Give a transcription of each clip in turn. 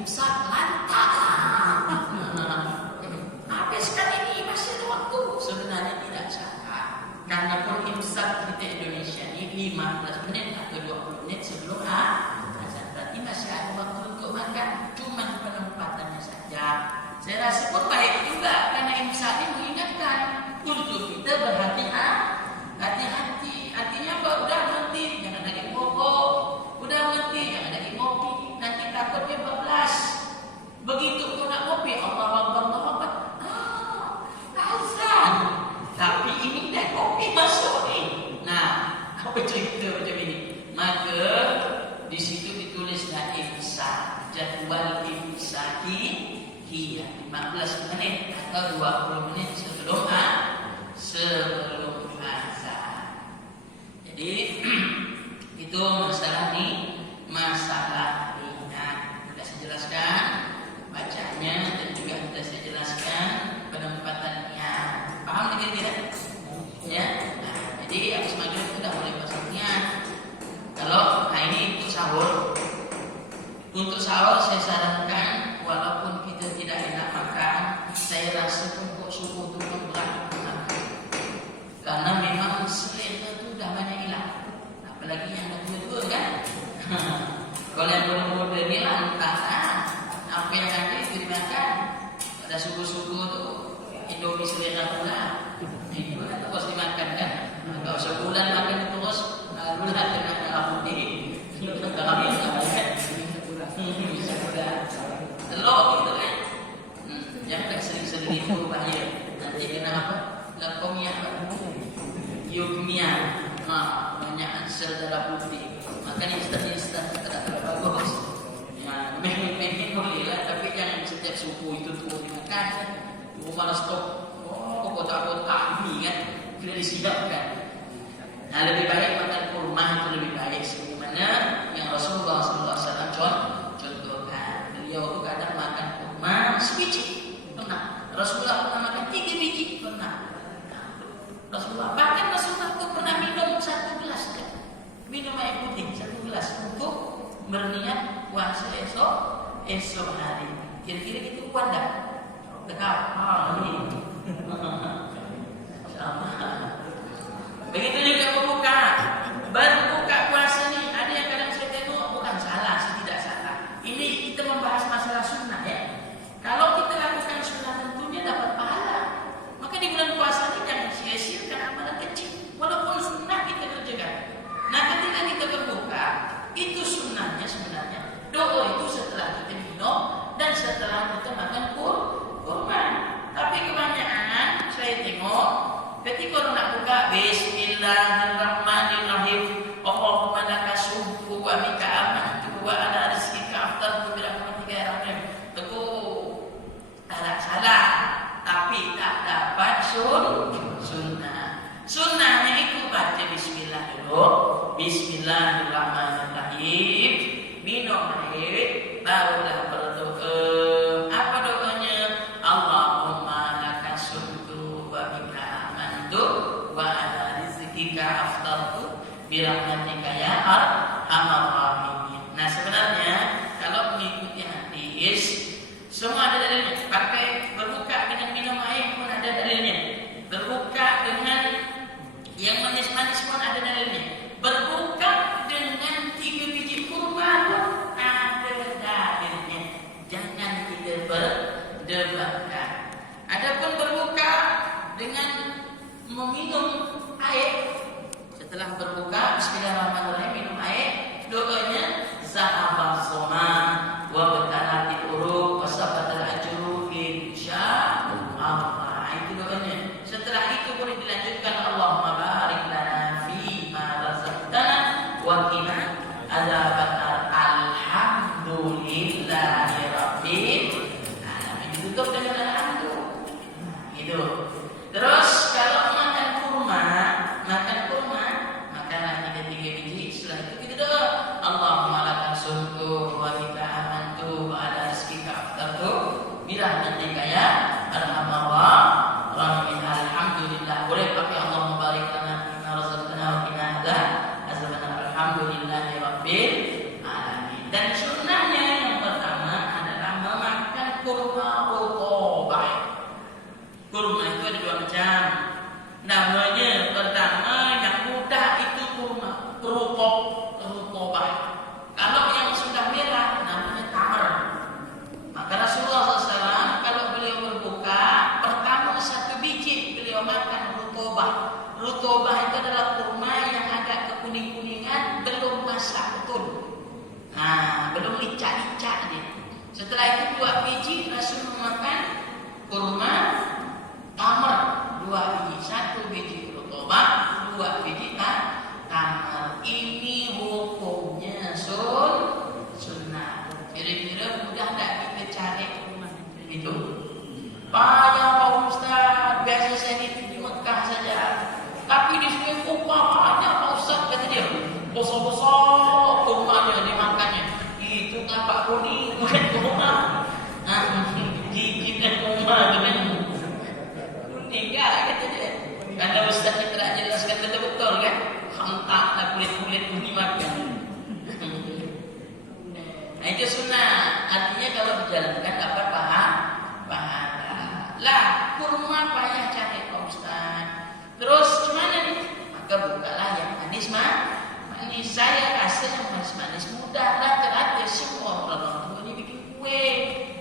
imsak lantak. Habiskan ini masih ada waktu. Sebenarnya tidak salah. Karena pun imsak kita Indonesia ini 15 menit atau 20 menit sebelum azan. Berarti masih ada waktu untuk makan. Cuma penempatannya saja. Saya rasa pun baik juga karena imsak ini mengingatkan untuk kita berhati-hati. Artinya udah berhenti, jangan lagi rokok. Udah berhenti, jangan lagi kopi. Nanti takutnya bablas. Begitu kau nak kopi, Allahu Akbar, Allahu Akbar. Azan. Tapi ini dah kopi masuk ni. Nah, apa cerita macam ini? Maka di situ ditulislah imsak, jadwal imsak hia 15 menit atau 20 menit sebelum azan. Jadi itu masalah ringan. Sudah saya jelaskan bacanya dan juga sudah saya jelaskan penempatannya. Paham tidak? Ya. Nah, jadi habis maghrib sudah boleh pasang niat. Kalau ini untuk sahur. Untuk sahur saya sarankan walaupun kita tidak enak makan, saya rasa untuk subuh itu pun berat makan. Karena memang selera itu dah banyak hilang. Apalagi yang dah tua-tua kan. Kalau yang muda-muda ni lantak apa yang ada itu dimakan. Pada subuh-subuh tu Indomie selera pula. Itu terus dimakan kan. Kalau sebulan makan terus, lalu dah kena darah putih. Darah merah kan. Bisa mudah. Telur gitu kan. Jangan sering-sering itu bahaya. Nanti kena apa? Leukemia. Leukemia. Banyak sel darah putih. Makanya instan tidak bagus. Ya, meh boleh lah, tapi jangan setiap subuh itu terus dimakan. Rumah stok, kotak-kotak mie kan, tidak disiapkan. Nah, lebih baik makan kurma itu lebih baik. Sebagaimana yang Rasulullah SAW contohkan. Beliau itu kadang makan kurma sebiji, pernah. Rasulullah pernah makan 3 biji, pernah. Bahkan Rasulullah itu pernah minum 1 gelas kan? Minum air putih 1 gelas untuk berniat puasa esok hari. Kira-kira itu kuat tak? Dekat. Ini. Sama. Begitu juga berbuka puasa ni. Ada yang kadang saya tengok bukan salah, tidak salah. Ini kita membahas masalah sunnah ya. Kalau kita lakukan sunnah tentunya dapat pahala. Maka di bulan puasa ini jangan sia-siakan amalan kecil. Walaupun sunnah kita kerjakan. Nah, ketika kita berbuka, itu sunnahnya sebenarnya doa itu setelah kita minum dan setelah kita makan kurban. Tapi kebanyakan saya tengok ketika orang nak buka Bismillahirrahmanirrahim, Allahumma laka subhu wa bika amantu wa ala rizqika aftartu bi rahmatika ya rahim. Itu salah, tapi tak dapat sunnah. Sunnahnya itu baca Bismillah dulu. Bismillahirrahmanirrahim. Minum air, barulah berdoa. Apa doanya? Allahumma laka subtu wa bika amantu wa ala rizqika aftartu bi rahmatika ya arhamar rahimin. Nah, sebenarnya kalau mengikuti hadis semua ada dalilnya. Pakai berbuka dengan minum air pun ada dalilnya. Berbuka dengan yang manis-manis pun ada dalilnya. Berbuka dengan 3 biji kurma pun ada dalilnya. Jangan kita berdebatkan. Adapun berbuka dengan meminum air, setelah berbuka Bismillahirrahmanirrahim minum air, doanya zahaba zaman wa batalati uruq wa sabatal ajru insyaallah. Itu doanya. Setelah itu boleh dilanjutkan Allahumma barik lana fi ma razaqtana wa qina adzabannar. Alhamdulillahi rabbil alamin. Tutup dengan alhamdulillah. Itu. Terus kalau makan kurma, makanlah 3 biji. Setelah itu kita doa, Allahumma laka sumtu wa bika amantu wa ala rizqika aftartu bi rahmatika ya arhamar rahimin. Alhamdulillah. Boleh pakai Allahumma barik lana fima razaqtana wa qina adzabannar. Alhamdulillahi rabbil alamin. Dan sunnahnya yang Kira-kira mudah tak kita cari itu? Banyak Pak Ustaz, biasa saya di Mekah saja. Tapi di sini banyak Pak Ustaz, kata dia. Besar-besar kurmanya dimakannya. Itu tapak kuning, bukan kurma. Gigit dan kurma dengan kuning kan, kata dia. Karena Ustaz ni telah jelaskan betul-betul kan. Hantaklah kulit-kulit ini makan. Nah itu sunnah. Artinya kalau dijalankan dapat pahala. Lah kurma payah cari Pak Ustaz. Terus gimana nih? Maka bukalah yang manis manis. Saya rasa yang manis-manis mudah. Rata-rata semua orang tua ni bikin kue.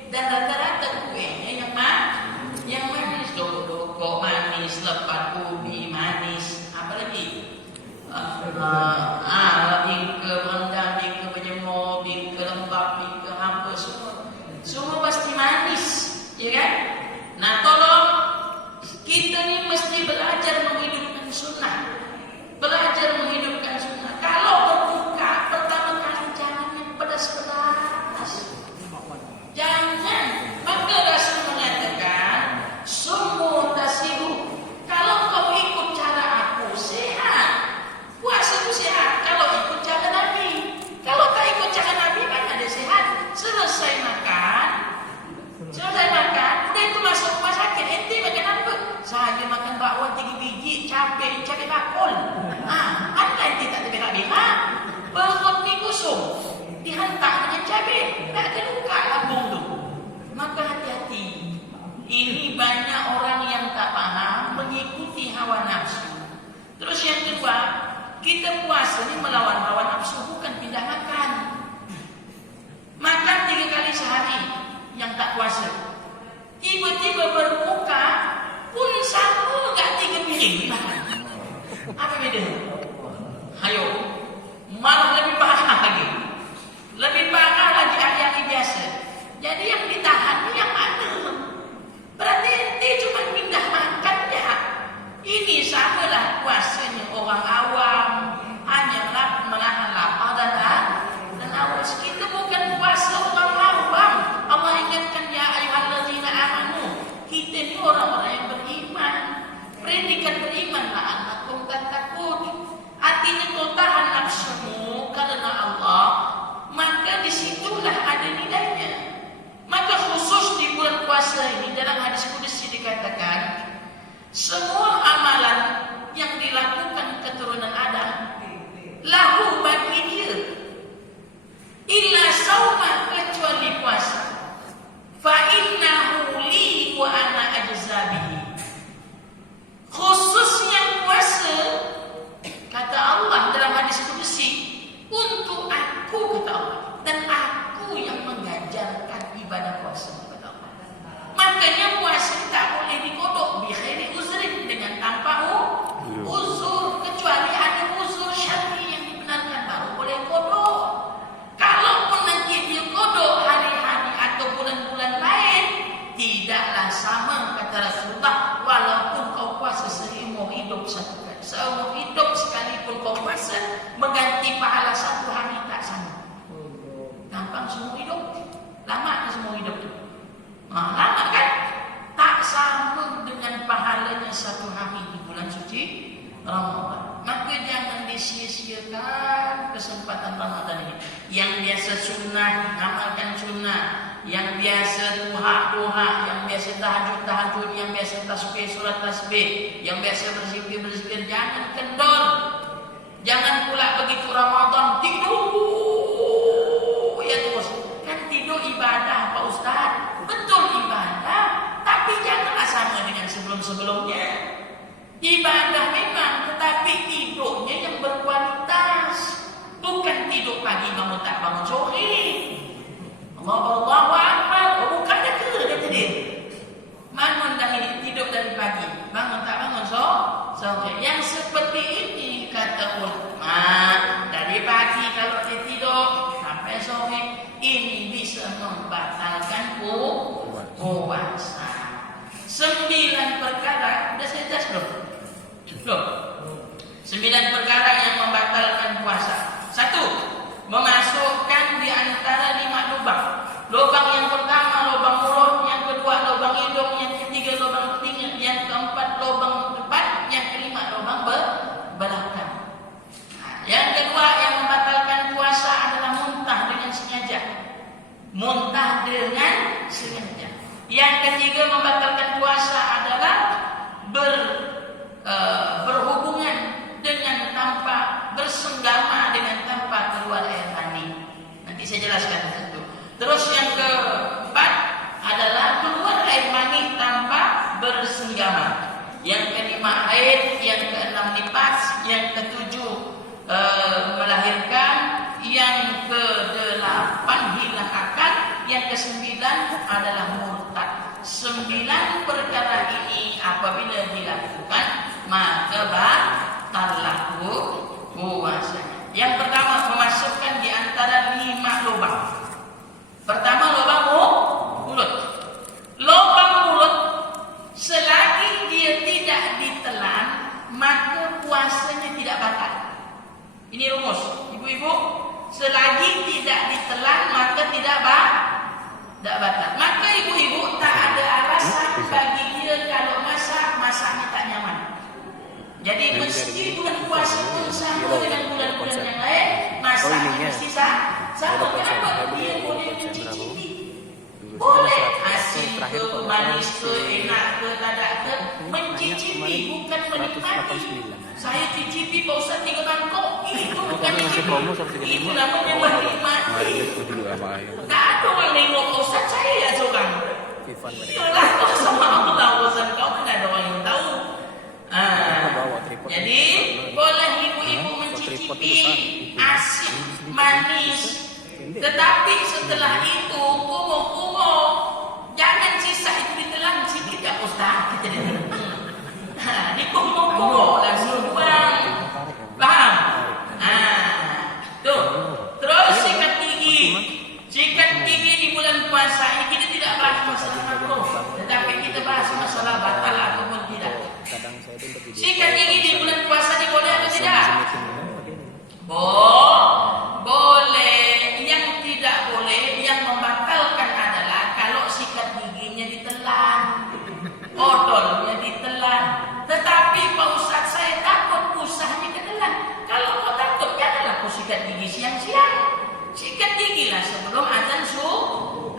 Dan rata-rata kuenya yang manis. Doko manis, lepat ubi manis. Apa lagi? Bingke rendang, bingke berjemur, bingke lembab, bingke hampa, semua pasti manis, ya kan? Nah tolong kita ni mesti belajar menghidupkan sunnah. Kalau berbuka pertama kali jangan yang pedas-pedas. Jangan. Maka Rasul mengatakan summu tasihu. Kalau kau ikut cara aku sehat. Puasa itu sehat kalau ikut cara Nabi. Kalau tak ikut cara Nabi mana ada sehat. Selesai makan, udah itu masuk rumah sakit. Ente makan apa? Saya makan bakwan 3 biji, cabai bakul. Anda ente tak ada berak-berak. Perut ni kosong, dihantar dengan cabai, tak ada luka lambung tu. Maka hati-hati. Ini banyak orang yang tak faham, mengikuti hawa nafsu. Terus yang kedua, kita puasa ni melawan hawa nafsu, bukan pindah makan. Makan 3 kali sehari yang tak puasa. Tiba-tiba berbuka pun sama enggak 3 piring makan. Apa beda? Hayo. Malah lebih parah lagi. Hari-hari biasa. Jadi yang ditahan ni yang mana? Berarti ente cuma pindah makan ya. Ini samalah puasanya orang awam, hanya menahan lapar dan haus. Kita bukan puasa orang awam. Allah ingatkan ya ayyuhallazina amanu. Kita ni orang-orang yang beriman. Predikat berimanlah annakum tattaqun. Artinya kau tahan nafsumu karena Allah, maka disitulah ada nilainya. Maka khusus di bulan puasa ini dalam hadis qudsi dikatakan semua amalan yang dilakukan keturunan Adam lahu bagi dia illa sauma, kecuali puasa. Fa innahu li wa ana ajza bihi. Khususnya puasa, kata Allah dalam hadis qudsi, untuk aku, kata Allah, dan aku yang mengganjarkan ibadah puasa kepada Allah. Makanya puasa tak boleh dikodok bi khairi uzrin, dengan tanpa uzur, kecuali ada uzur syar'i yang dibenarkan baru boleh kodok. Kalaupun nanti dia kodok hari-hari atau bulan-bulan lain, tidaklah sama, kata Rasulullah, walaupun kau puasa seumur hidup satu kali. Seumur hidup sekalipun kau puasa, mengganti pahala 1 hari tak sama. Gampang seumur hidup. Lama ke seumur hidup tu? Lama kan? Tak sama dengan pahalanya 1 hari di bulan suci Ramadan. Maka jangan disia-siakan kesempatan Ramadan ini. Yang biasa sunnah, amalkan sunnah. Yang biasa duha, yang biasa tahajud, yang biasa tasbih, surat tasbih, yang biasa berzikir, jangan kendor. Jangan pula begitu Ramadan tidur ya terus. Kan tidur ibadah Pak Ustaz. Betul ibadah, tapi janganlah sama dengan sebelum-sebelumnya. Ibadah memang, tetapi tidurnya yang berkualitas. Bukan tidur pagi bangun tak bangun sore. Allahu Akbar, bukan dah ke kata dia. Bangun tidur dari pagi, bangun tak bangun sore. Yang seperti ini kata ulama, dari pagi kalau dia tidur sampai sore, ini bisa membatalkan puasa. 9 perkara, sudah saya tes belum? 9 perkara yang membatalkan puasa. 1, memasukkan di antara 5 lubang. muntah dengan sengaja. Yang ketiga membatalkan puasa adalah berhubungan dengan tanpa bersenggama dengan tanpa keluar air mani. Nanti saya jelaskan satu. Terus yang keempat adalah keluar air mani tanpa bersenggama. Yang kelima haid, yang keenam nifas, yang ketujuh melahirkan, yang kedelapan hilang akal, yang kesembilan adalah murtad. 9 perkara ini apabila dilakukan maka batal puasanya. Yang pertama, memasukkan di antara 5 lubang. Pertama, lubang mulut. Lubang mulut selagi dia tidak ditelan maka puasanya tidak batal. Ini rumus, ibu-ibu. Selagi tidak ditelan maka tidak batal. Maka ibu-ibu tak ada alasan bagi dia kalau masaknya tak nyaman. Jadi mesti bulan puasa pun sama dengan bulan-bulan yang lain, masaknya mesti sama. Kenapa? Dia boleh mencicipi. Boleh asin ke, manis ke, enak ke, tak ke, mencicipi bukan menikmati. Saya cicipi Pak Ustaz 3 mangkok, itu bukan mencicipi, itu namanya menikmati. Tak ada orang nengok Pak Ustaz saya ya seorang. Iyalah kau sama Allah urusan kau, mana ada orang yang tahu. Jadi boleh ibu-ibu mencicipi asin, manis. Tetapi setelah itu kumuh-kumuh, jangan sisa itu ditelan sedikit ya Ustaz, kita di kumuh-kumuh langsung buang. Paham? Tuh. Terus sikat gigi. Sikat gigi di bulan puasa ini kita tidak bahas masalah makruh, tetapi kita bahas masalah batal ataupun tidak. Sikat gigi di bulan puasa ini boleh atau tidak? Boleh. Yang tidak boleh, yang membatalkan adalah kalau sikat giginya ditelan, odolnya ditelan. Tetapi Pak Ustaz, saya takut usahanya ketelan. Kalau kau takut, janganlah kau sikat gigi siang-siang. Sikat gigilah sebelum azan subuh.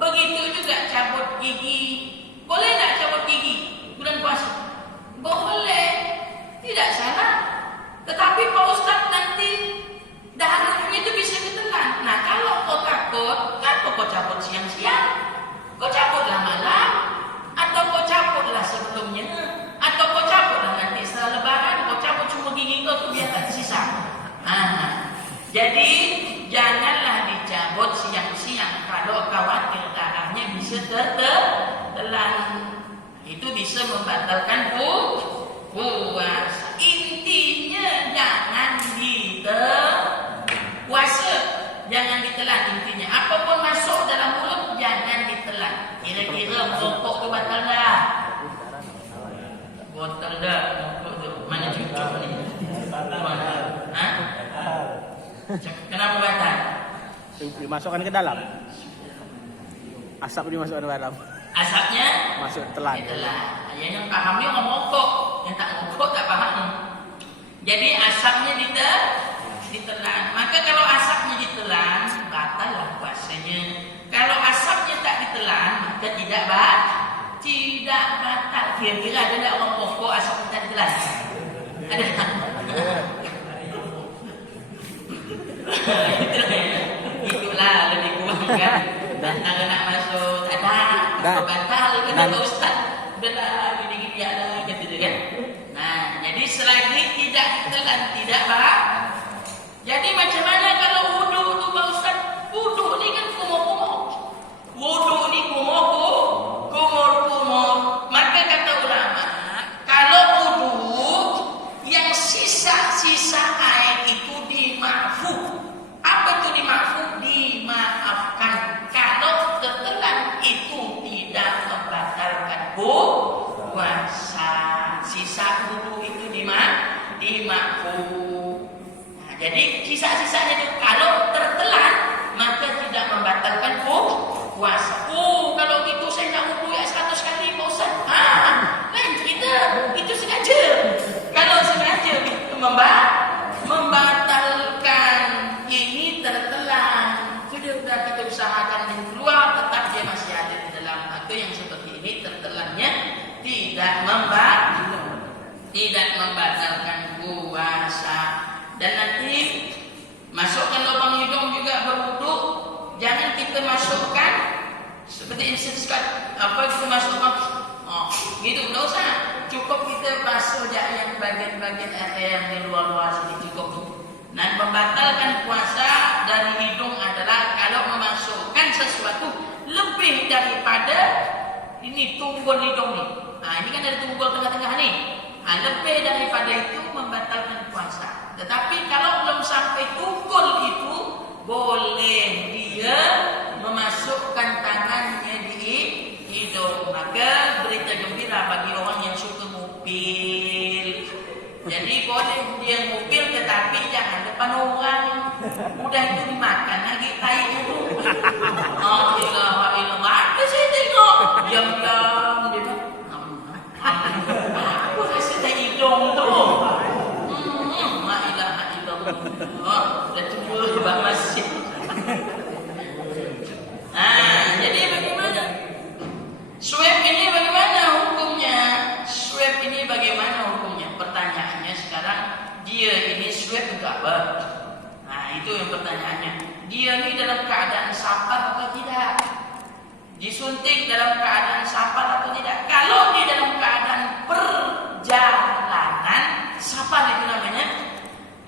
Begitu juga cabut gigi. Boleh tak cabut gigi bulan puasa? Boleh, tidak salah. Tetapi Pak Ustaz, nanti darahnya itu bisa ditelan. Nah, kalau kau takut, kenapa kau cabut siang-siang? Kau cabutlah malam, atau kau cabutlah sebelumnya, atau kau cabutlah nanti setelah lebaran. Kau cabut cuma gigi kau biar tak tersisa. Jadi janganlah dicabut siang-siang kalau khawatir darahnya bisa tertelan. Itu bisa membatalkan puasa. Intinya jangan puasa, jangan ditelan. Intinya apapun masuk dalam mulut jangan ditelan. Kira-kira merokok tu batal dah. Batal dah. Mana cucuk ni? Kenapa batal? Dimasukkan ke dalam. Asap dimasukkan ke dalam. Asapnya masuk telan. Yang paham ni orang merokok, yang tak merokok tak faham. Jadi asapnya ditelan. Maka kalau asapnya ditelan, batallah puasanya. Kalau asapnya tak ditelan, maka tidak batal. Kira-kira ada tak orang merokok asapnya tak ditelan? Ada. Itulah lebih kurang kan. Tentang nak masuk ada batal kan Pak Ustaz. Udahlah gini-gini ada gitu kan. Nah, jadi selagi tidak ditelan tidak Jadi macam mana kalau wudu tu Pak Ustaz? Wudu ni kan kumur-kumur. Wudu ni kumur-kumur. Maka kata ulama, kalau wudu yang sisa-sisa air itu dimaafkan. Apa itu dimaafkan? Dimaafkan. Kalau tertelan itu tidak membatalkan puasa. Sisa wudu itu dimaafkan. Jadi sisa-sisanya itu kalau tertelan maka tidak membatalkan puasa. Kalau gitu saya nak wudu ya 100 kali Pak Ustaz. Lain cerita. Itu sengaja. Kalau sengaja itu membatalkan ini tertelan. Sudah kita usahakan dia keluar, tetap dia masih ada di dalam. Maka yang seperti ini tertelannya tidak membatalkan puasa. Dan nanti masukkan lubang hidung juga berwudu. Jangan kita masukkan seperti insert apa kita masukkan gitu, tidak usah. Cukup kita basuh yang bagian-bagian area yang di luar-luar sini cukup. Dan membatalkan puasa dari hidung adalah kalau memasukkan sesuatu lebih daripada ini tunggul hidung ni. Ini kan ada tunggul tengah-tengah ni. Lebih daripada itu membatalkan puasa. Tetapi kalau belum sampai tunggul itu, boleh dia memasukkan tangannya di hidung. Maka berita gembira bagi orang yang suka ngupil. Jadi boleh dia ngupil, tetapi jangan depan orang. Udah itu dimakan lagi taiknya tu. Alhamdulillah, ada saya tengok. Diam-diam dia. Apa rasa tak hidung tu? La ilaha illallah. Dah tunggu lebah masjid. Jadi bagaimana? Swab ini bagaimana hukumnya? Swab ini bagaimana hukumnya? Pertanyaannya sekarang, dia ini swab untuk apa? Itu yang pertanyaannya. Dia ini dalam keadaan safar atau tidak? Disuntik dalam keadaan safar atau tidak? Kalau dia dalam keadaan perjalanan, safar itu namanya,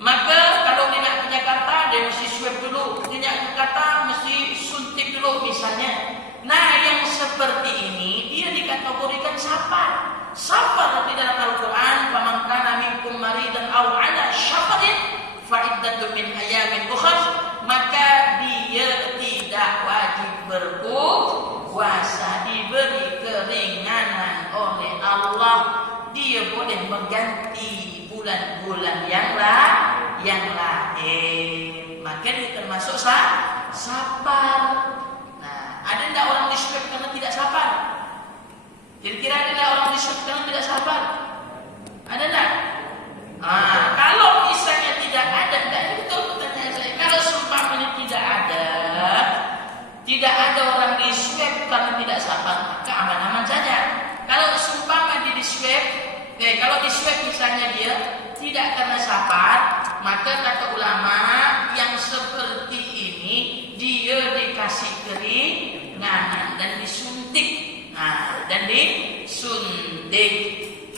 maka kalau dia nak ke Jakarta, dia mesti swab dulu. Dia nak ke Jakarta, mesti suntik dulu misalnya. Nah, yang seperti ini, dia dikategorikan safar. Safar di dalam Al-Quran, "Faman kana minkum maridan aw ala safarin fa iddatun min ayamin ukhra." Maka dia tidak wajib berpuasa, diberi keringanan oleh Allah. Dia boleh mengganti bulan-bulan yang lain. Maka dia termasuk safar. Nah, ada tidak orang diswab karena tidak safar? Kira-kira ada tidak orang diswab karena tidak safar? Ada tidak? Kalau misalnya tidak ada, betul pertanyaan saya. Kalau seumpamanya tidak ada orang diswab karena tidak safar, maka aman-aman saja. Kalau seumpama di swab, kalau di swab misalnya dia tidak karena safar, maka kata ulama yang seperti ini dia dikasih keringanan dan disuntik.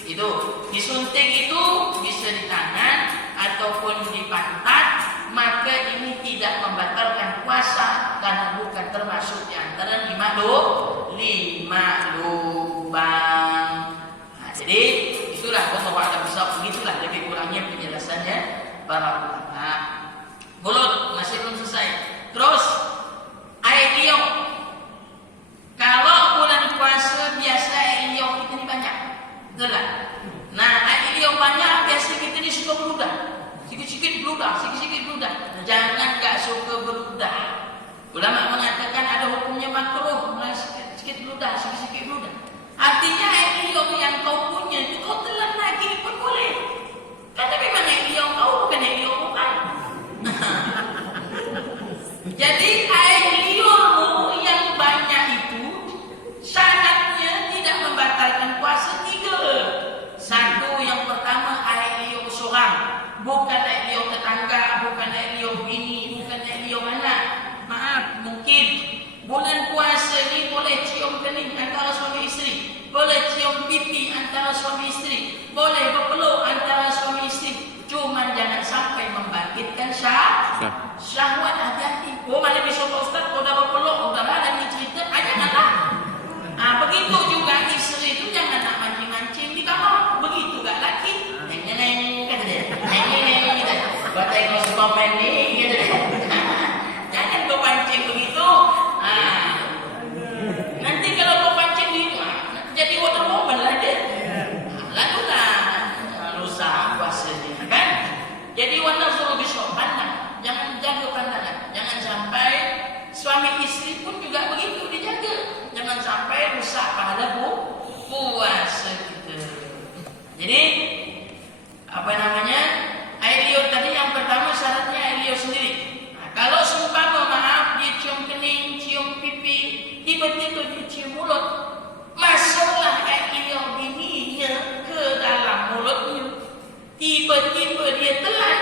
Itu disuntik itu bisa di tangan ataupun di pantat, maka ini tidak membatalkan puasa karena bukan termasuk di antara 5 lubang. Jadi itulah wallahu besar, begitulah lebih kurangnya penjelasannya para ulama. Mulut masih belum selesai. Terus air liur. Kalau bulan puasa biasa air liur kita ni banyak, betul tak? Nah, air liur banyak biasa kita ni suka beludah. Sikit-sikit beludah. Jangan tak suka beludah. Ulama mengatakan ada hukumnya makruh, sikit beludah, sikit beludah. Artinya air liur yang kau punya itu kau telan lagi pun boleh. Kan memang air liur kau bukan air liur orang. Jadi air liurmu yang banyak itu syaratnya tidak membatalkan puasa 3. Satu, yang pertama air liur seorang, bukan air liur tetangga, bukan air liur bini, bukan air liur anak. Maaf, mungkin bulan puasa ni boleh cium kening antara suami isteri, boleh cium pipi antara suami isteri, boleh berpeluk antara suami isteri. Cuma jangan sampai membangkitkan syahwat. Hati-hati. Mana bisa Ustaz, kau dah berpeluk, udah ada ni cerita, janganlah. Begitu juga isteri itu jangan nak mancing-mancing di kamar. Begitu juga laki. Neng kata dia. Buat tengok Superman ni, kata dia. Jangan kau pancing begitu. Nanti kalau kau pancing begitu, jadi water woman lah dia. Lalu rusak puasanya kan. Jadi warna suruh besok pandang. Jangan jaga pandangan. Jangan sampai suami istri pun juga begitu dijaga. Jangan sampai rusak pahala puasa kita. Jadi air liur tadi yang pertama syaratnya air liur sendiri. Kalau seumpama maaf dia cium kening pipi, tiba-tiba dia cium mulut. Masuklah kakinya bininya ke dalam mulutnya. Tiba-tiba dia telan.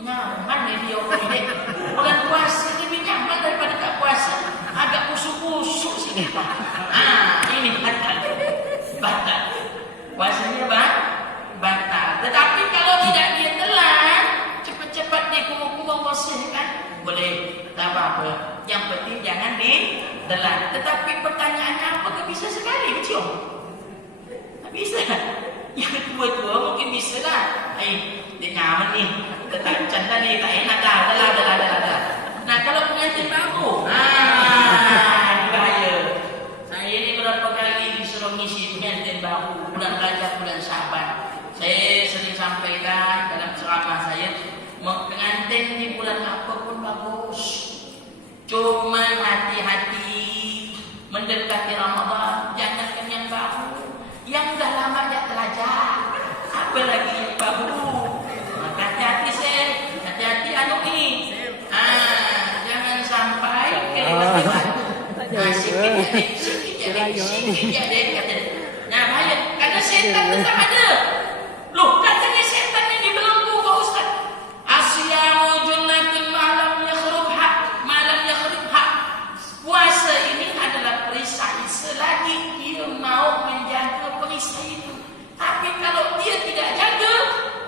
Nyaman dia orang ini. Bulan puasa lebih nyaman daripada tak puasa. Agak busuk-busuk sikit. Ini batal. Puasanya batal. Tetapi kalau tidak dia telan, cepat-cepat dia kumur-kumur bersihkan, boleh. Tak apa-apa. Yang penting jangan ditelan. Tetapi pertanyaannya, apakah bisa sekali kecium? Tak bisa. Yang tua-tua mungkin bisa lah. Dia nyaman nih. Tertancan dah ni, tak enak dah. Dah. Nah, kalau pengantin baru, bahaya. Saya ni berapa kali disuruh ngisi pengantin baru, bulan Rajab, bulan Syaban. Saya sering sampaikan dalam ceramah saya, pengantin di bulan apa pun bagus. Cuma hati-hati mendekati Ramadan, jangan yang baru. Yang dah lama dia terlajak. Apalagi yang baru. Maka hati-hati saya, hati-hati ini. Jangan sampai kelewat. Sikit jadi. Nah, bahaya. Karena setan tetap ada. Loh, katanya setan yang dibelenggu Pak Ustaz. Asyamu junnatun malam yakhrubha. Puasa ini adalah perisai selagi dia mau menjaga perisai itu. Tapi kalau dia tidak jaga,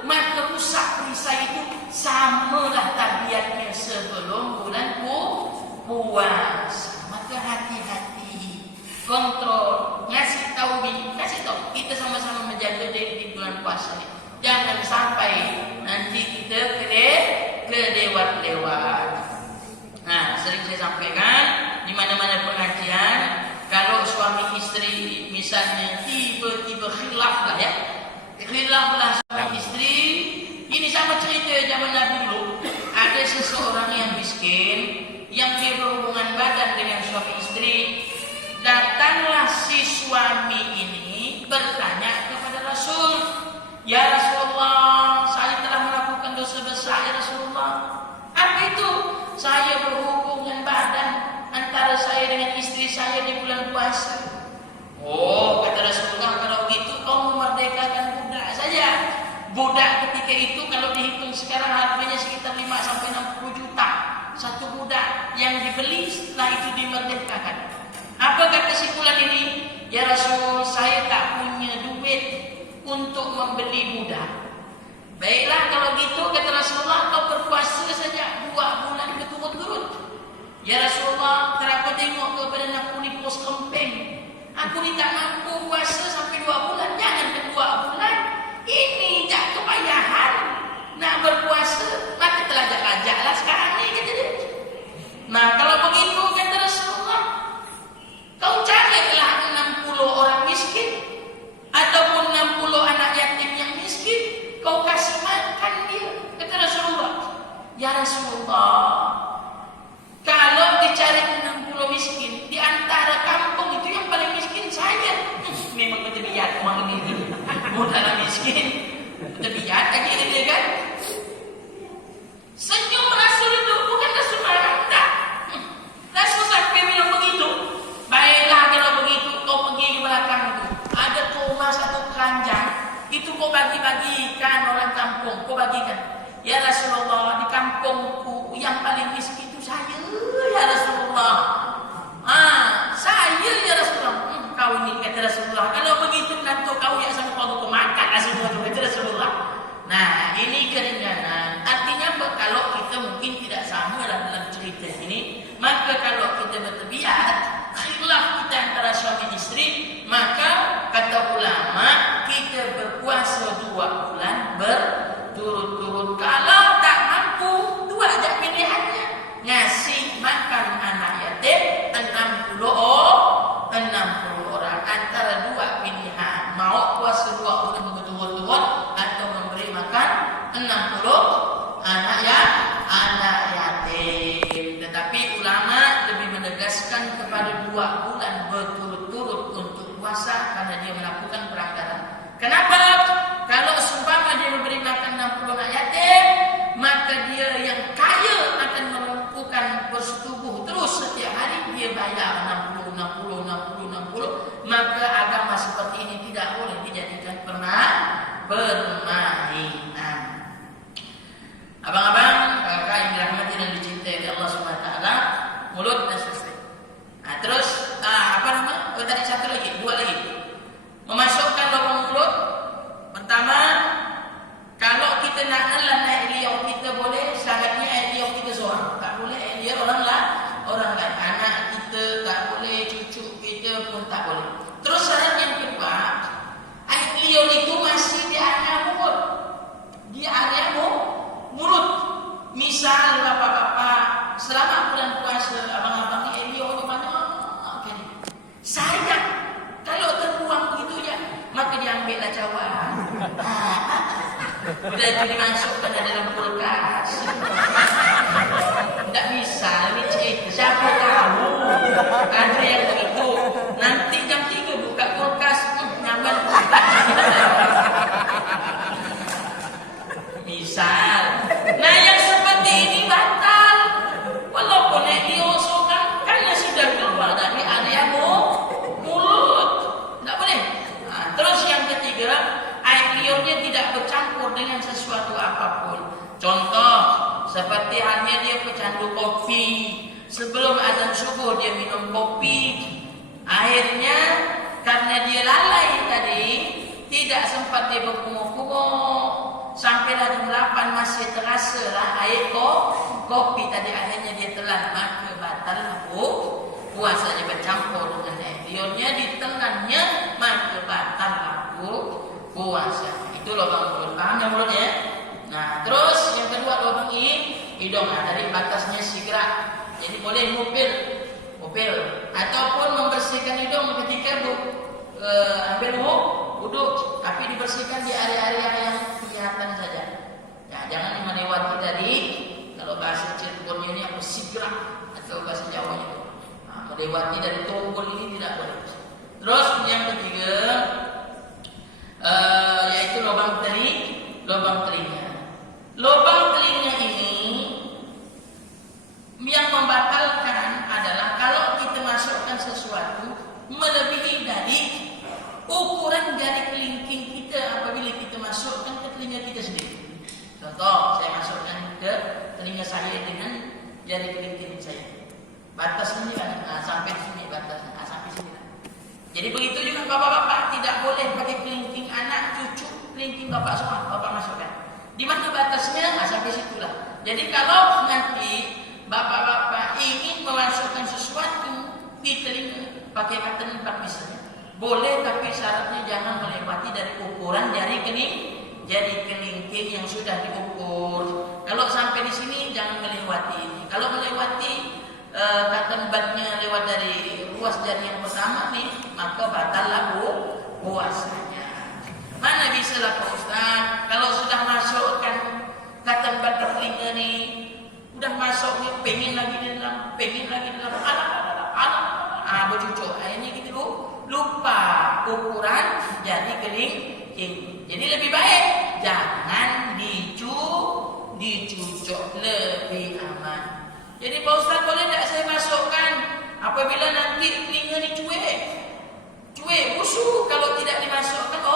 maka rusak perisai itu. Samalah tabiatnya sebelum bulan puasa. Maka hati-hati, kontrol, kasih tahu kita sama-sama menjaga diri di bulan puasa ini. Jangan sampai nanti kita kelewat-lewat. Nah, sering saya sampaikan di mana-mana pengajian, kalau suami istri misalnya tiba-tiba khilaf lah suami istri. Ini sama cerita zaman Nabi dulu. Ada seseorang yang miskin, yang dia berhubungan badan dengan suami istri. Datanglah si suami ini bertanya kepada Rasul, "Ya Rasulullah, saya telah melakukan dosa besar ya Rasulullah." Apa itu? Saya berhubungan badan antara saya dengan istri saya di bulan puasa. Oh, kata Rasulullah, kalau gitu kau memerdekakan budak saja. Budak ketika itu kalau dihitung sekarang harganya sekitar 5-60 juta. Satu budak yang dibeli setelah itu dimerdekakan. Apa kata si fulan ini? Ya Rasul, saya tak punya duit untuk membeli budak. Baiklah kalau gitu, kata Rasulullah, kau berpuasa saja 2 bulan berturut-turut. Ya Rasulullah, kenapa tengok kepada aku ni pos kempeng? Aku ni tak mampu puasa sampai 2 bulan. Jangan ke 2 bulan. Ini tak kepayahan nak berpuasa. Maka terlajak-lajaklah sekarang ni, kata dia. Nah, kalau begitu, kata Rasulullah, kau carilah 60 orang miskin ataupun 60 anak yatim yang miskin, kau kasih makan dia. Kata Rasulullah, ya Rasulullah, kalau dicari 60 miskin di antara kampung itu yang paling miskin saya. Memang ketebiat orang ini. Bukanlah miskin, ketebiat lagi dia kan. Senyum Rasul itu bukan Rasul marah, tak. Rasul sampai bilang begitu. Baiklah kalau begitu, kau pergi ke belakang itu. Ada rumah satu keranjang. Itu kau bagi-bagikan orang kampung. Kau bagikan. Ya Rasulullah, di kampungku yang paling miskin itu saya, ya Rasulullah. Saya ya Rasulullah. Kau ini, kata Rasulullah. Kalau begitu nanti kau yang sama kau makan semua itu, kata Rasulullah. Nah, ini keringanan. Artinya apa? Kalau kita mungkin tidak sama dalam cerita ini, maka kalau kita bertebiat khilaf kita antara suami istri, maka kata ulama kita berpuasa 2 bulan berturut-turut. Kalau tak mampu, 2 aja pilihannya. Ngasih makan anak yatim 60 orang. Antara 2 pilihan. Mau puasa 2 bulan berturut-turut atau memberi makan 60 anak yatim. Tetapi ulama lebih menegaskan kepada 2 bulan berturut-turut untuk puasa karena dia melakukan pelanggaran. Kenapa? Kalau seumpama dia memberi makan 60 anak yatim, maka dia yang kaya akan melakukan bersetubuh terus setiap hari. 60, maka agama seperti ini tidak boleh dijadikan permainan. Abang-abang, kakak yang dirahmati dan dicintai oleh Allah Subhanahu wa taala, mulut dan selesai. Nah, terus tadi satu lagi, dua lagi. Memasukkan lubang mulut. Pertama, kalau kita nak nelan air liur kita boleh, syaratnya air liur kita seorang. Tak boleh air liur orang lain. Anak kita tak boleh, cucu kita pun tak boleh. Terus syarat yang kedua, air liur itu masih di area mulut. Di area mulut. Misal bapak-bapak selama bulan puasa, abang-abang ni air liur di mana? Sayang, kalau terbuang begitu ya, maka diambillah cawan. Udah itu dimasukkan dalam kulkas. Tak bisa, ini cek. Siapa tahu ada yang begitu. Nanti jam 3 buka kulkas, nyaman. Misal. Nah yang seperti ini batal. Walaupun diusulkan, karena sudah keluar dari area mulut. Tak boleh. Nah, terus yang ketiga, air liurnya tidak bercampur dengan sesuatu apapun. Contoh, seperti halnya dia pecandu kopi. Sebelum azan subuh dia minum kopi. Akhirnya karena dia lalai tadi, tidak sempat dia berkumur-kumur. Sampailah jam 8 masih terasa lah air kopi tadi, akhirnya dia telan, maka batal puasanya bercampur dengan air liurnya, ditelannya maka batal puasa. Itu lubang mulut. Paham ya mulutnya? Nah, terus yang kedua lubang hidung. Nah, dari batasnya segera. Jadi boleh ngupil ataupun membersihkan hidung ketika ambil wudhu, tapi dibersihkan di area-area yang kelihatan saja. Ya, jangan melewati dari, kalau bahasa Cirebonnya ini apa, segera, atau bahasa Jawanya itu. Nah, melewati dari tunggul ini tidak boleh. Terus yang ketiga, yaitu lubang telinga. Lubang telinga ini yang membatalkan adalah kalau kita masukkan sesuatu melebihi dari ukuran jari kelingking kita apabila kita masukkan ke telinga kita sendiri. Contoh, saya masukkan ke telinga saya dengan jari kelingking saya. Batasnya kan sampai sini batasnya, sampai sini. Jadi begitu juga bapak-bapak tidak boleh pakai kelingking anak, cucu, kelingking bapak semua, bapak masukkan. Di mana batasnya? Sampai situlah. Jadi kalau nanti bapak-bapak ingin memasukkan sesuatu di telinga pakai paten 4 misalnya, boleh, tapi syaratnya jangan melewati dari ukuran jari kelingking yang sudah diukur. Kalau sampai di sini jangan melewati ini. Kalau melewati paten batnya lewat dari ruas jari yang pertama nih, maka batallah puasanya. Mana bisa lah Pak Ustaz, kalau sudah masukkan paten bat telinga nih, udah masuk nih, pengen lagi di dalam, bercucuk. Akhirnya gitu lupa ukuran jari kelingking. Jadi lebih baik jangan dicucuk, lebih aman. Jadi Pak Ustaz, boleh tak saya masukkan apabila nanti telinga ni cuek, busuk, kalau tidak dimasukkan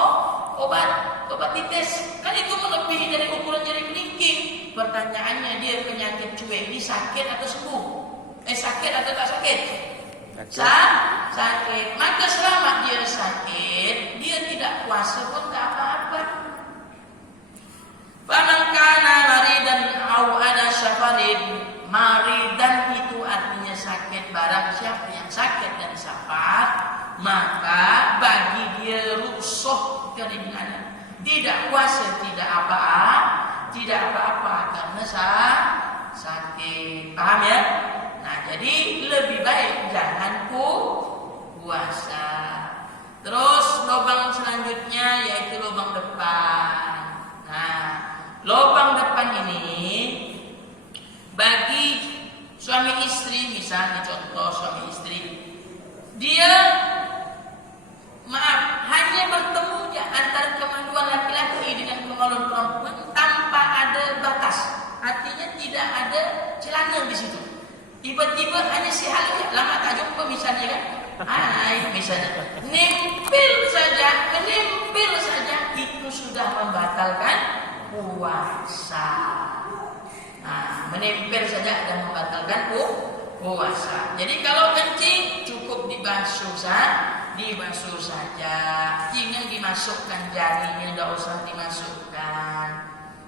obat titis, kan itu melebihi dari ukuran jari kelingking. Pertanyaannya, dia penyakit cuek ini sakit atau sembuh? Sakit atau tak sakit? Sakit. Maka selama dia sakit, dia tidak puasa pun tak apa-apa. Faman kana maridan au ala safarin. Maridan itu artinya sakit. Barang siapa yang sakit dan safar, maka bagi dia rukhsah keringanan. Tidak puasa, tidak apa-apa karena sakit. Paham ya? Nah, jadi lebih baik jangan puasa. Terus lubang selanjutnya yaitu lubang depan. Nah, lubang depan ini bagi suami istri, misalnya contoh suami istri, dia hanya bertemu antara kemaluan laki-laki dengan kemaluan perempuan tanpa ada batas. Artinya tidak ada celana di situ. Tiba-tiba hanya sehari lama tak jumpa misalnya kan, Misalnya menempel saja itu sudah membatalkan puasa. Nah, menempel saja dan membatalkan puasa. Jadi kalau kencing cukup dibasuh saja, jangan dimasukkan jarinya, tidak usah dimasukkan.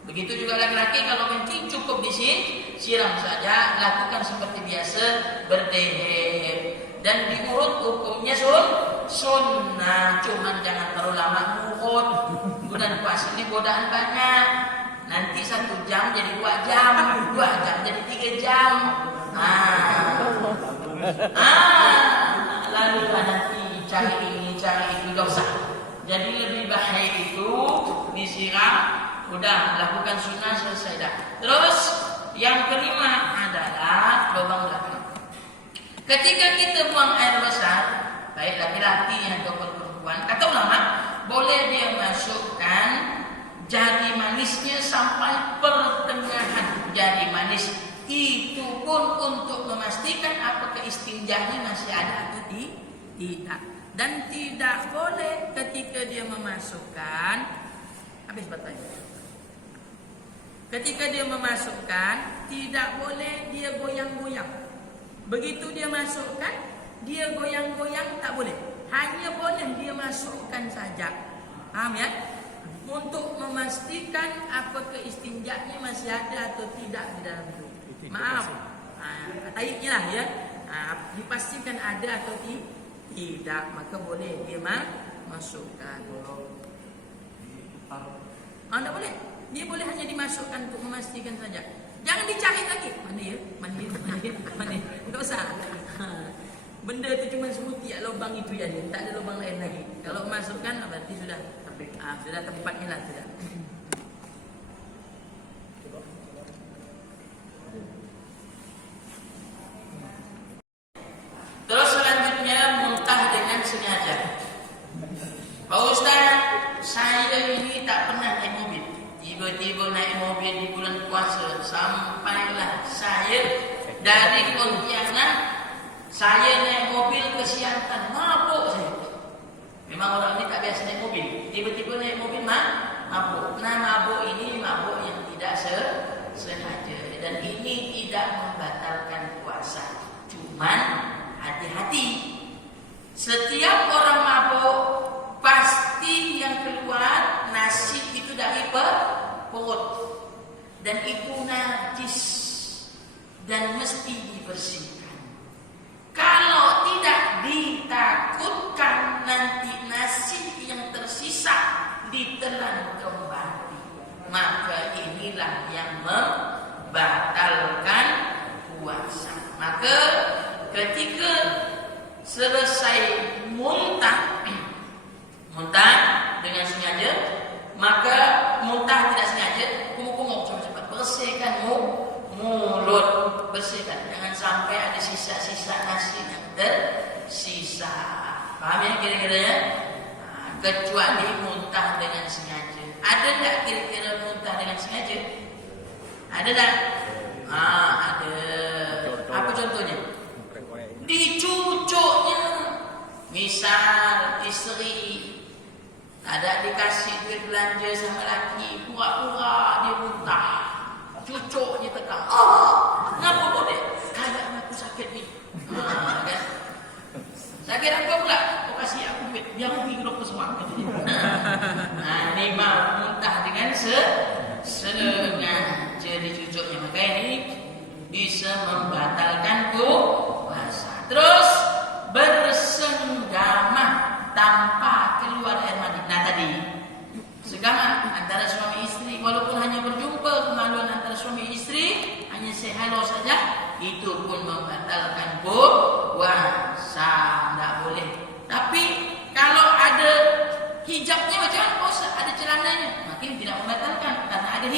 Begitu juga laki-laki kalau kencing cukup disiram saja, lakukan seperti biasa, berdehek. Dan diurut hukumnya sunnah, cuman jangan terlalu lama ngurut. Bulan puasa ini godaan banyak. Nanti 1 jam jadi 2 jam, 2 jam jadi 3 jam. Lalu nanti cari ini, cari itu, dosa. Jadi lebih baik itu disiram, udah lakukan sunnah, selesai dah. Terus yang kelima adalah lubang belakang. Ketika kita buang air besar, baik laki-laki ataupun perempuan, kata ulama, boleh dia masukkan jari manisnya sampai pertengahan jari manis. Itu pun untuk memastikan apakah istinjanya masih ada atau tidak. Dan tidak boleh ketika dia memasukkan, habis batanya. Ketika dia memasukkan, tidak boleh dia goyang-goyang. Begitu dia masukkan, dia goyang-goyang tak boleh. Hanya boleh dia masukkan saja. Paham ya? Untuk memastikan apakah istinjaknya masih ada atau tidak di dalam itu. Maaf, taiknya lah ya. Dipastikan ada atau tidak, maka boleh dia masukkan. Tidak boleh. Dia boleh hanya dimasukkan untuk memastikan saja. Jangan dicari lagi. Mana ya? Enggak usah. Benda itu cuma semuti lubang itu ya, tak ada lubang lain lagi. Kalau masukkan berarti sudah tempatnya lah sudah. Terus selanjutnya muntah dengan sengaja. Pak Ustaz, saya ini tak pernah naik mobil. Tiba-tiba naik mobil di bulan puasa, sampailah saya dari Pontianak, saya naik mobil ke Siantan, mabuk saya. Memang orang ini tak biasa naik mobil, tiba-tiba naik mobil mabuk. Nah, mabuk ini mabuk yang tidak sengaja, dan ini tidak membatalkan puasa. Cuman hati-hati, setiap orang mabuk pasti yang keluar nasi itu dari perut, dan itu najis dan mesti dibersihkan. Kalau tidak ditakutkan nanti nasi yang tersisa ditelan kembali, maka inilah yang membatalkan puasa. Maka ketika selesai muntah dengan sengaja, maka muntah tidak sengaja, kumuk-kumuk cepat-cepat, bersihkan mulut, bersihkan, jangan sampai ada sisa-sisa nasi yang tersisa. Paham ya kira-kira ya? Kecuali muntah dengan sengaja. Ada tak kira-kira muntah dengan sengaja? Ada tak? Ada. Apa contohnya? Dicucuknya. Misal isteri ada dikasih duit belanja sama laki, pura-pura dia muntah, cucuknya tekan. Kenapa boleh? Kayak aku sakit ni. Kan? Sakit apa pula? Kau kasih aku duit, biar aku pergi ke dokter semua. Ini muntah dengan sengaja dicucuknya, maka ini bisa membatalkan puasa. Terus bersenggama tanpa keluar air mani. Nah tadi senggama antara suami istri, walaupun hanya berjumpa, kemaluan antara suami istri, hanya say hello saja, itu pun membatalkan puasa. Tidak boleh. Tapi kalau ada hijabnya macam puasa, ada celananya, makin tidak membatalkan karena ada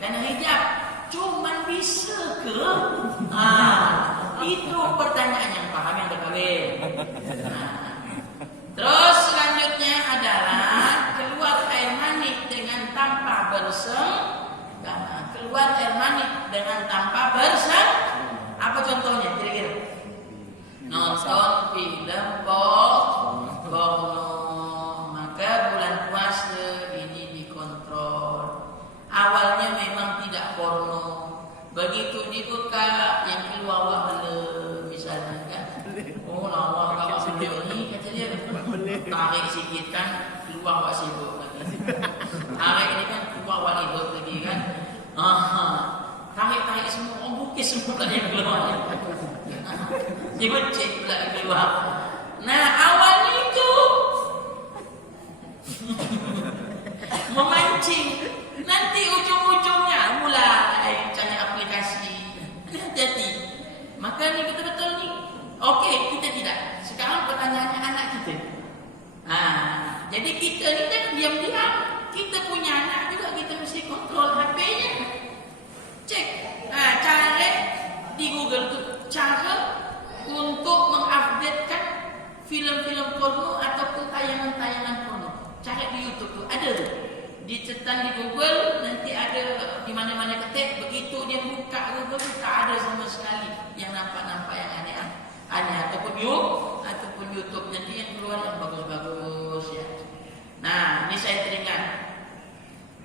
karena hijab. Cuman bisa ke? Itu pertanyaan yang paham yang berkawin. Terus selanjutnya adalah keluar air mani dengan tanpa bersenggama. Keluar air mani dengan tanpa bersenggama. Apa contohnya kira-kira? Nonton film Oh lawa kalau video ni kata dia tarik sikit kan keluar buat sibuk lagi. Tarik ni kan keluar buat hidup lagi kan. Tarik semua orang bukis semua tak yang keluar. Dia becek pula keluar. Nah awalnya itu memancing. Nanti ujung-ujungnya mulai cari aplikasi. Jadi maka ni betul-betul ni. Okey, kita tidak. Sekarang pertanyaannya anak kita. Jadi kita ni jangan diam-diam. Kita punya anak juga kita mesti kontrol HP-nya. Cek. Cara di Google tu cara untuk mengupdatekan filem-filem porno ataupun tayangan-tayangan porno. Cara di YouTube tu ada tu. Dicetan di Google, nanti ada di mana-mana ketik, begitu dia buka Google tu tak ada sama sekali yang nampak-nampak yang aneh ataupun YouTube nanti yang keluar yang bagus-bagus ya. Nah, ini saya teringat.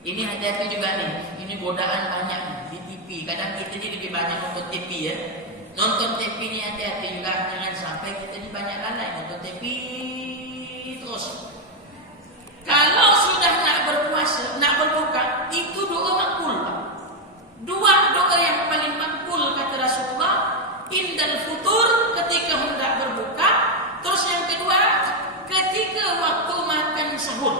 Ini hati-hati juga nih. Ini godaan banyak di TV. Kadang kita ni lebih banyak nonton TV ya. Nonton TV ni hati-hati juga, jangan sampai kita ni banyak lalai nonton TV terus. Kalau sudah nak berpuasa, nak berbuka, itu doa makbul. Dua doa yang paling makbul kata Rasulullah, indal futur ketika hendak berbuka, terus yang kedua ketika waktu makan sahur.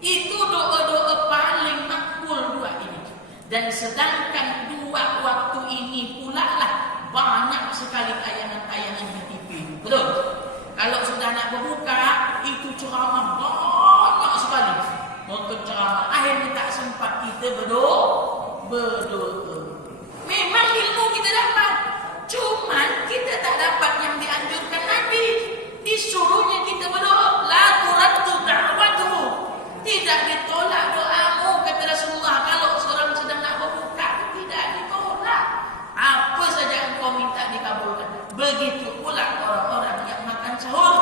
Itu doa-doa paling makbul dua ini. Dan sedangkan dua waktu ini pula lah banyak sekali tayangan-tayangan di TV. Betul? Kalau sudah nak berbuka, itu ceramah banyak sekali. Nonton ceramah, akhirnya tak sempat kita berdoa. Memang ilmu kita dapat, cuman kita tak dapat yang dianjurkan Nabi. Disuruhnya kita berdoa. La turaddu da'watuhu. Tidak ditolak doamu kata Rasulullah. Kalau seorang sedang nak berbuka, tidak ditolak. Apa saja engkau minta dikabulkan. Begitu pula orang-orang yang makan sahur.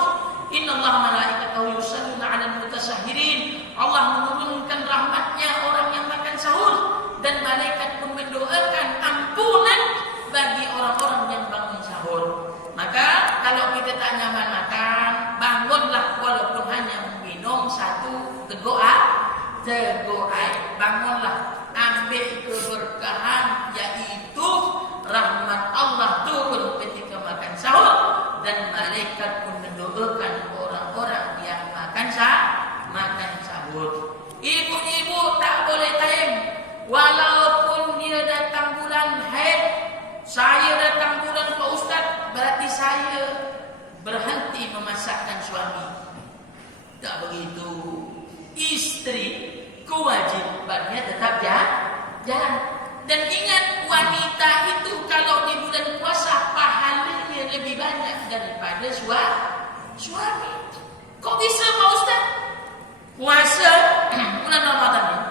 Innallaha malaikatahu yusalluna 'alal mutasahhirin. Allah menurunkan rahmatnya orang yang makan sahur, dan malaikat pun mendoakan ampunan bagi orang-orang yang bangun sahur. Maka kalau kita tak nyaman makan, bangunlah walaupun hanya minum satu teguk air. Bangunlah, ambil keberkahan, yaitu rahmat Allah turun ketika makan sahur, dan malaikat pun mendoakan orang-orang yang makan sahur. Ibu-ibu tak boleh tayang walaupun dia datang bulan haid. Saya datang bulan Pak Ustaz, berarti saya berhenti memasakkan suami. Tak begitu. Istri kewajibannya tetap jalan. Dan ingat, wanita itu kalau di bulan puasa pahalanya lebih banyak daripada suami. Kok bisa Pak Ustaz? Puasa bulan Ramadan ini,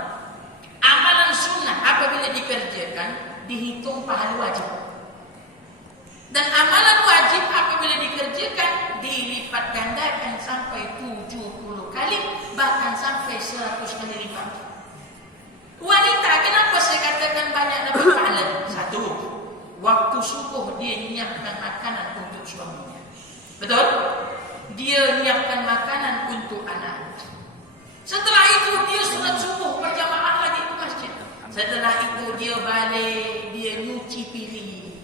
amalan sunnah apabila dikerjakan dihitung pahala wajib. Dan amalan wajib apabila dikerjakan dilipat gandakan sampai 70 kali, bahkan sampai 100 kali lipat. Wanita, kenapa saya katakan banyak dapat pahala? Satu, waktu subuh dia menyiapkan makanan untuk suaminya. Betul? Dia menyiapkan makanan untuk anak. Setelah itu dia solat subuh berjamaah lagi ke masjid. Setelah itu dia balik, dia nyuci piring.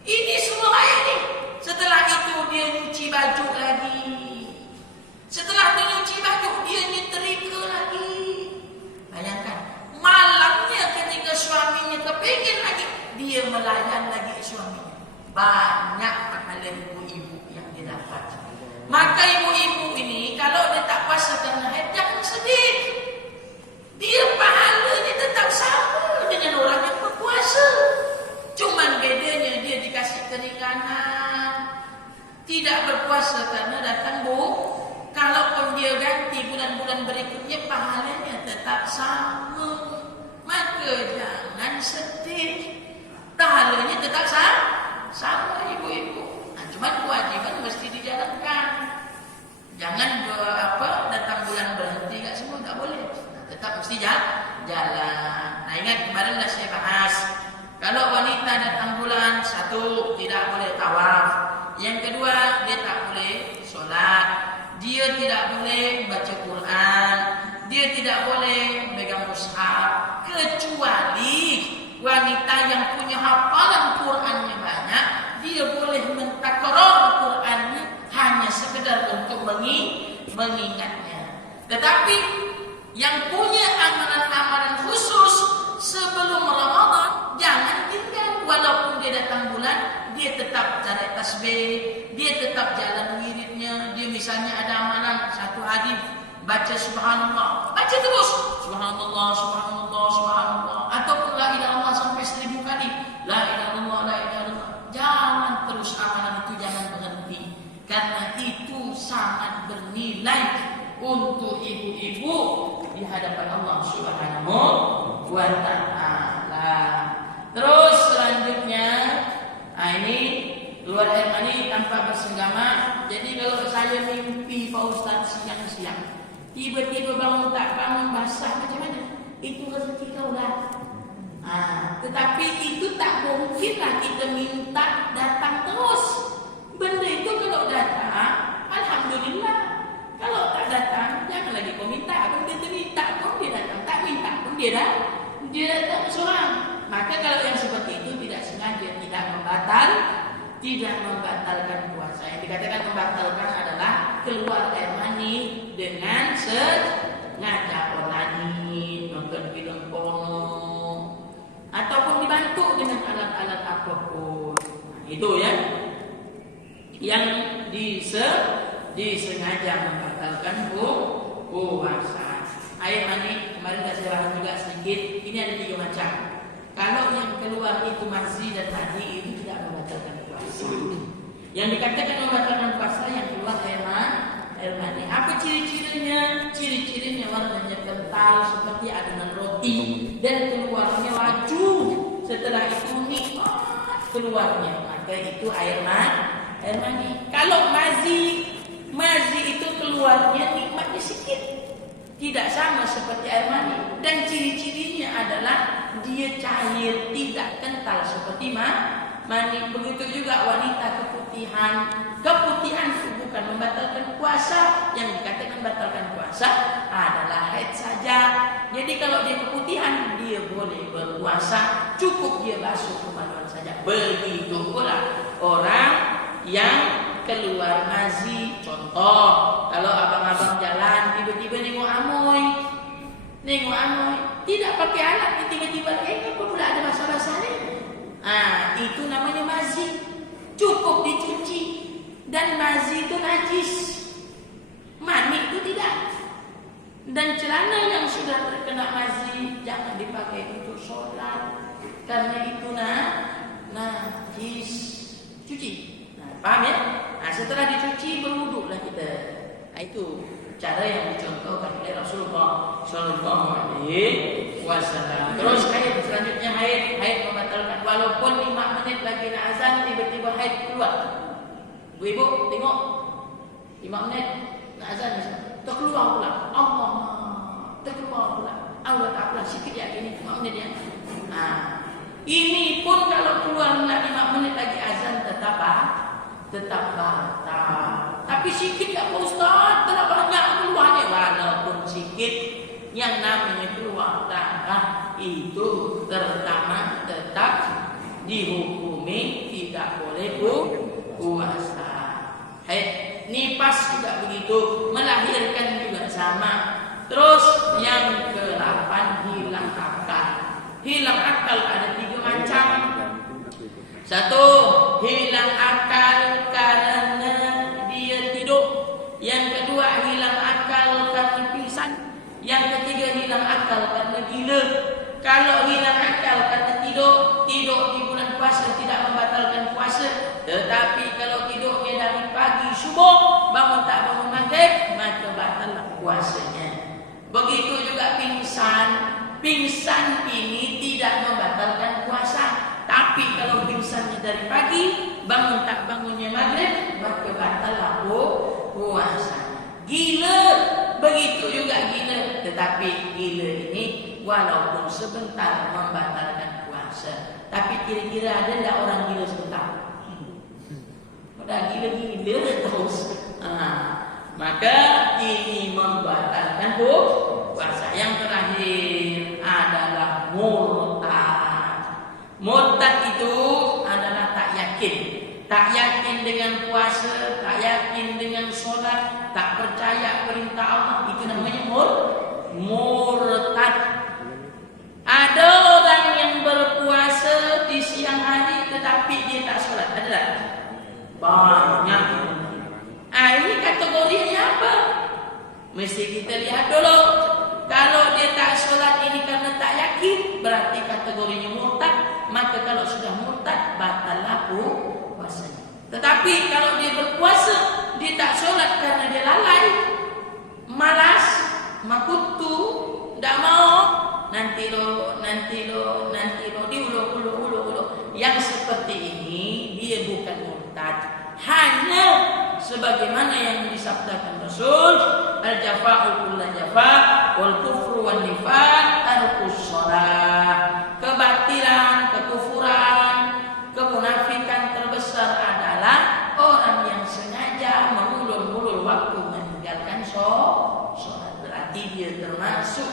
Ini semua ini. Setelah itu dia nyuci baju lagi. Setelah dia nyuci baju, dia nyetrika lagi. Bayangkan, malamnya ketika suaminya kepingin lagi, dia melayan lagi suaminya. Banyak pahala ibu-ibu yang dia dapat. Maka ibu-ibu ini kalau dia tak puasa kerana haid, jangan sedih. Dia pahalanya tetap sama dengan orang yang berpuasa. Cuman bedanya dia dikasih keringanan. Tidak berpuasa karena datang Kalaupun dia ganti bulan-bulan berikutnya, pahalanya tetap sama. Maka jangan sedih. Pahalanya tetap sama ibu-ibu. Cuman kewajiban mesti dijalankan. Jangan datang bulan berhenti kat semua, tak boleh. Tetap mesti jalan. Ingat kemarin saya bahas, kalau wanita datang bulan 1 tidak boleh tawaf, Yang kedua, dia tak boleh sholat, dia tidak boleh baca Quran, dia tidak boleh megang mushaf, kecuali wanita yang punya hafalan Qurannya banyak, dia boleh mentakror Qurannya hanya sekedar untuk mengingatnya. Tetapi yang punya amalan-amalan khusus sebelum Ramadan jangan tinggal, walaupun dia datang bulan, dia tetap cari tasbih, dia tetap jalan wiridnya. Dia misalnya ada amalan satu hari baca subhanallah, baca terus subhanallah, subhanallah, subhanallah, ataupun la ilaha illallah sampai 1000 kali, la ilaha illallah, la ilaha illallah. Jangan terus amalan itu, jangan berhenti, karena itu sangat bernilai untuk ibu-ibu di hadapan Allah Subhanahu wa taala. Terus selanjutnya, ini keluar air mani tanpa bersenggama. Jadi kalau saya mimpi Pak Ustaz siang-siang, tiba-tiba bangun tak bangun basah, macam mana? Itu rezeki kau lah. Tetapi itu tak mungkinlah kita minta datang terus. Benda itu kalau datang, alhamdulillah. Kalau tak datang, jangan lagi kau minta. Kalau kita minta pun dia datang, tak minta pun dia datang seorang. Maka kalau yang seperti itu tidak sengaja, tidak membatalkan puasa. Yang dikatakan membatalkan adalah keluar air mani dengan sengaja, onani, nonton film porno, ataupun dibantu dengan alat-alat apapun. Itu ya, yang disengaja membatalkan puasa. Air mani kemarin saya bahas juga sedikit. Ini ada 3 macam. Kalau yang keluar itu masih dan tadi itu tidak membatalkan puasa. Yang dikatakan membatalkan puasa yang keluar air mani. Apa ciri-cirinya? Ciri-cirinya warnanya kental seperti adonan roti dan keluarnya laju. Setelah itu nikmat keluarnya, maka itu air mani. Kalau mazi itu keluarnya nikmatnya sedikit, tidak sama seperti air mani. Dan ciri-cirinya adalah dia cair, tidak kental seperti mani. Begitu juga wanita keputihan. Keputihan itu bukan membatalkan puasa. Yang dikatakan membatalkan puasa adalah haid saja. Jadi kalau dia keputihan, dia boleh berpuasa, cukup dia basuh kemaluan saja. Begitu pula orang yang keluar mazi. Contoh, kalau abang-abang jalan tiba-tiba nengok amoy, tidak pakai alat, tiba-tiba apa pula ada basah-basah ni? Itu namanya mazi. Cukup dicuci. Dan mazi itu najis, mani itu tidak. Dan celana yang sudah terkena mazi jangan dipakai untuk sholat, karena itu najis. Cuci. Paham ya? Setelah dicuci berwuduklah kita. Itu cara yang dicontohkan oleh Rasulullah Sallallahu Alaihi Wasallam. Terus haid selanjutnya, haid membatalkan. Walaupun 5 menit lagi nak azan, tiba-tiba haid keluar. Ibu tengok 5 menit nak azan, terkeluar pula. Terkeluar pula. Allah tak pula sikit ya ini 5 menit ya. Ini pun kalau keluar 5 menit lagi azan tetap batal. Tapi sikit ya Pak Ustaz, tidak banyak keluarnya. Walaupun sikit, yang namanya keluar darah itu pertama tetap dihukumi tidak boleh puasa. Nifas juga begitu, melahirkan juga sama. Terus yang ke-8, hilang akal. Hilang akal ada 3 macam. 1, hilang akal karena dia tidur. Yang kedua, hilang akal karena pingsan. Yang ketiga, hilang akal karena gila. Kalau hilang akal karena tidur di bulan puasa tidak membatalkan puasa. Tetapi kalau tidurnya dari pagi subuh, bangun tak bangun maghrib, maka batallah puasanya. Begitu juga pingsan. Pingsan ini tidak membatalkan puasa. Tapi kalau pingsannya dari pagi, bangun tak bangunnya maghrib, maka batallah puasanya. Gila, begitu juga gila. Tetapi gila ini walaupun sebentar membatalkan puasa. Tapi kira-kira ada tak orang gila sebentar? Udah gila-gila terus. Maka ini membatalkan puasa. Yang terakhir adalah murtad. Murtad itu adalah tak yakin. Tak yakin dengan puasa, tak yakin dengan sholat, tak percaya perintah Allah. Itu namanya murtad. Ada orang yang berpuasa di siang hari tetapi dia tak sholat. Ada tak? Banyak. Ini kategorinya apa? Mesti kita lihat dulu. Kalau dia tak sholat ini karena tak yakin, berarti kategorinya murtad. Maka kalau sudah murtad, batallah puasanya. Tetapi kalau dia berpuasa, dia tak sholat karena dia lalai, malas, makutu, tidak mau, nanti lo, diulur. Yang seperti ini dia bukan murtad, hanya sebagaimana yang disabdakan Rasul, al-jafa'u kullu jafa' wal kufru wan nifaq tarkus shalah. Kebatilan, kekufuran, kemunafikan terbesar adalah orang yang sengaja mengulur-ulur waktu meninggalkan sholat. Berarti dia termasuk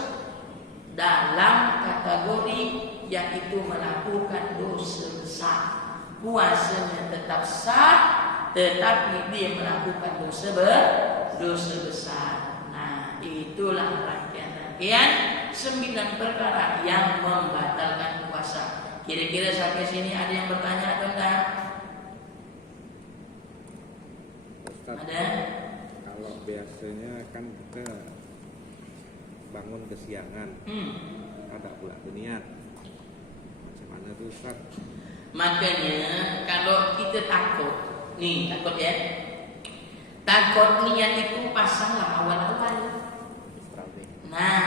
dalam kategori yaitu melakukan dosa besar. Puasanya tetap sah, tetapi dia melakukan dosa besar. Nah, itulah rangkaian 9 perkara yang membatalkan puasa. Kira-kira sampai sini ada yang bertanya atau enggak? Ustaz, Ada? kalau biasanya kan kita bangun kesiangan, ada pula niat. Macam mana tuh Ustaz? Makanya kalau kita takut, takut ya. Takut niat itu pasanglah awal-awal. Nah,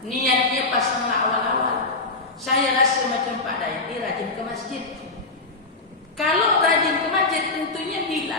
niatnya pasanglah awal-awal. Saya rasa macam Pak Dayat, dia rajin ke masjid. Kalau rajin ke masjid tentunya di